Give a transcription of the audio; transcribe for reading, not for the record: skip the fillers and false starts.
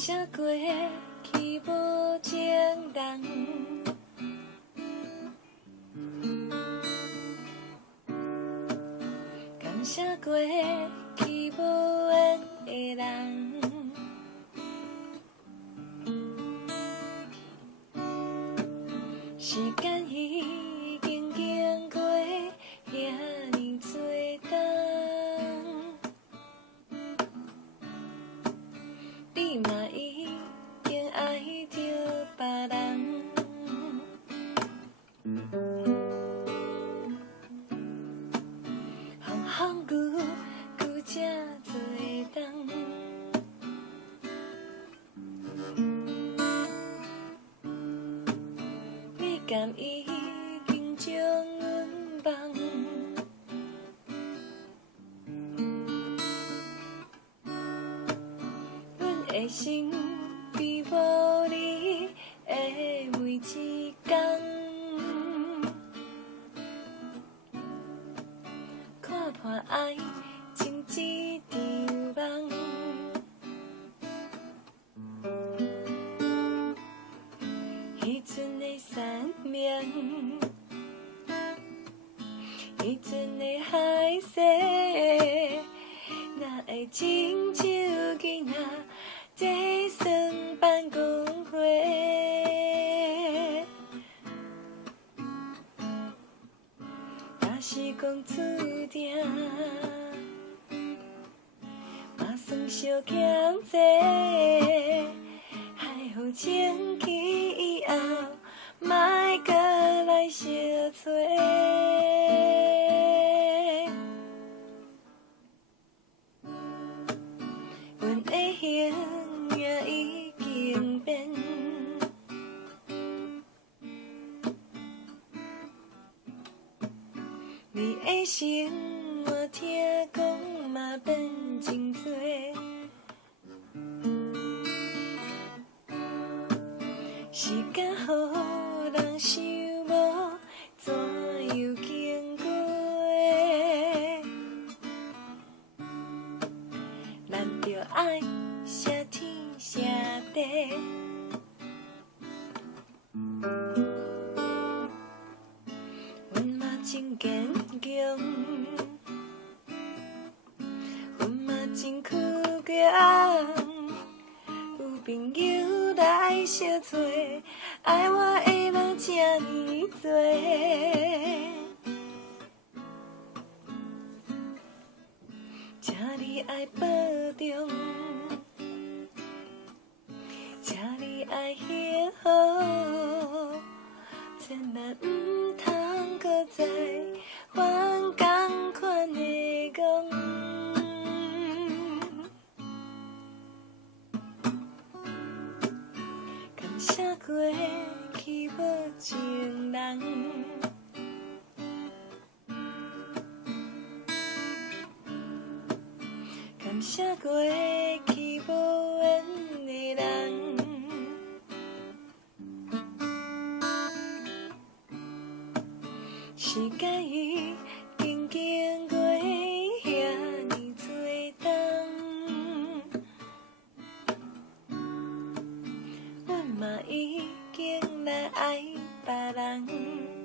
谢过去无情人，感谢过去无缘的人。时间已经经过遐尼多冬，你嘛已经爱着别人。风风雨雨这多冬，你敢已经将阮放？阮的心比无你的每一天，看破爱情一场梦。迄阵的善良，迄阵的海誓，哪会亲像囡仔在算办公会？若是讲注定，嘛算小欠债，还好前去以后，莫搁来相找。阮的形也已经变，你的生活听讲嘛变真多，时间予人想无怎样经过，咱着爱谢天谢地。阮嘛真坚强，阮嘛真倔强，有朋友来相找，爱我的人这呢多，请你爱保重，请你爱幸福，千万唔通搁再犯同款的戆。感谢过去无情人，感谢过去无缘的人。时间已经经过遐尼多冬，阮嘛已经来爱别人。